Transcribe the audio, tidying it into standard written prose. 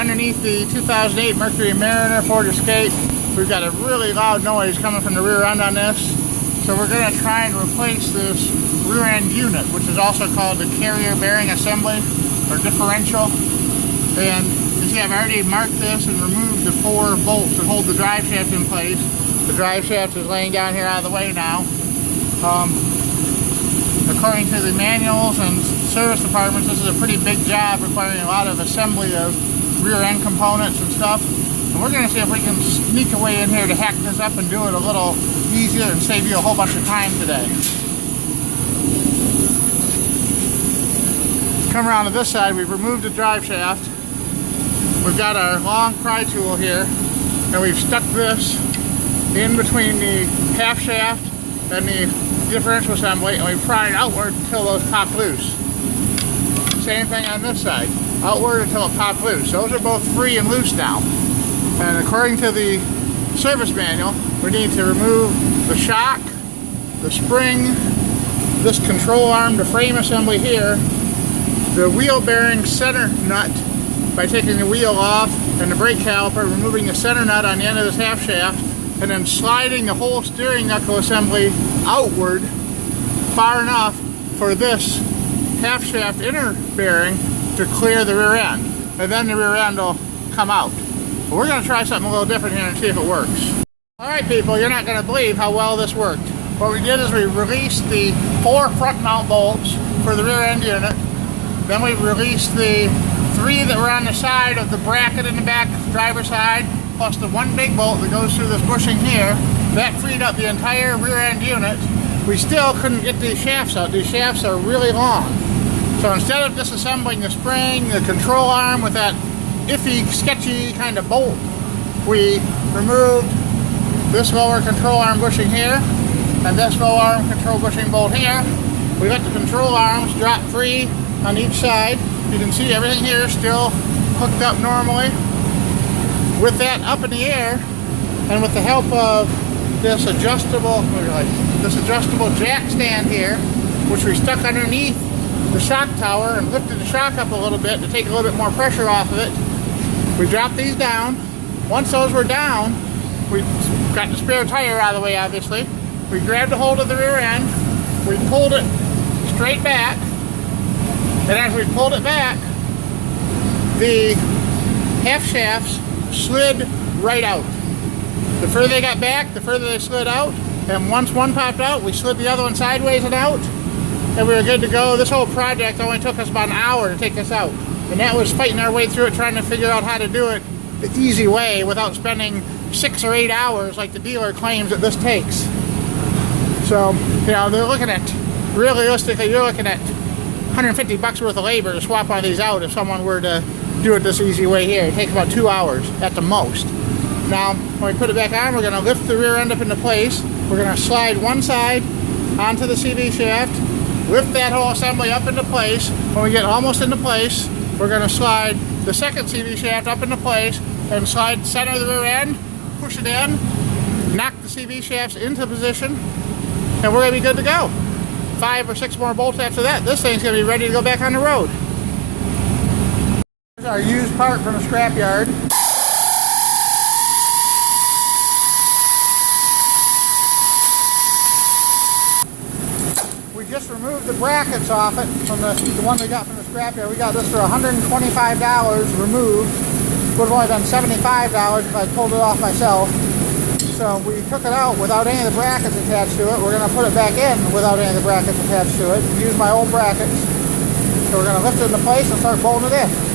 underneath the 2008 Mercury Mariner Ford Escape. We've got a really loud noise coming from the rear end on this. So we're going to try and replace this rear end unit, which is also called the carrier bearing assembly or differential. And you see I've already marked this and removed the 4 bolts that hold the drive shaft in place. The drive shaft is laying down here out of the way now. According to the manuals and service departments, this is a pretty big job requiring a lot of assembly of rear end components and stuff. And we're going to see if we can sneak a way in here to hack this up and do it a little easier and save you a whole bunch of time today. Come around to this side, we've removed the drive shaft. We've got our long pry tool here, and we've stuck this in between the half shaft and the differential assembly, and we pry it outward until those pop loose. Same thing on this side, outward until it pops loose. Those are both free and loose now. And according to the service manual, we need to remove the shock, the spring, this control arm, the frame assembly here, the wheel bearing center nut by taking the wheel off, and the brake caliper, removing the center nut on the end of this half shaft, and then sliding the whole steering knuckle assembly outward far enough for this half shaft inner bearing to clear the rear end. And then the rear end will come out. But we're going to try something a little different here and see if it works. Alright people, you're not going to believe how well this worked. What we did is we released the 4 front mount bolts for the rear end unit. Then we released the 3 that were on the side of the bracket in the back driver's side, plus the 1 big bolt that goes through this bushing here. That freed up the entire rear end unit. We still couldn't get these shafts out. These shafts are really long. So instead of disassembling the spring, the control arm with that iffy, sketchy kind of bolt, we removed this lower control arm bushing here and this lower arm control bushing bolt here. We let the control arms drop free on each side. You can see everything here is still hooked up normally. With that up in the air, and with the help of this adjustable jack stand here, which we stuck underneath the shock tower and lifted the shock up a little bit to take a little bit more pressure off of it. We dropped these down. Once those were down, we got the spare tire out of the way, obviously. We grabbed a hold of the rear end, we pulled it straight back, and as we pulled it back, the half shafts slid right out. The further they got back, the further they slid out, and once one popped out, we slid the other one sideways and out, and we were good to go. This whole project only took us about an hour to take this out, and that was fighting our way through it, trying to figure out how to do it the easy way without spending 6 or 8 hours like the dealer claims that this takes. So, you know, they're looking at, realistically, you're looking at $150 worth of labor to swap one of these out if someone were to do it this easy way here. It takes about 2 hours at the most. Now, when we put it back on, we're going to lift the rear end up into place. We're going to slide one side onto the CV shaft, lift that whole assembly up into place. When we get almost into place, we're going to slide the second CV shaft up into place and slide center of the rear end, push it in, knock the CV shafts into position, and we're going to be good to go. 5 or 6 more bolts after that. This thing's going to be ready to go back on the road. Here's our used part from the scrapyard. We just removed the brackets off it from the one we got from the scrapyard. We got this for $125 removed. Would have only been $75 if I pulled it off myself. So we took it out without any of the brackets attached to it. We're going to put it back in without any of the brackets attached to it. Use my old brackets. So we're going to lift it into place and start bolting it in.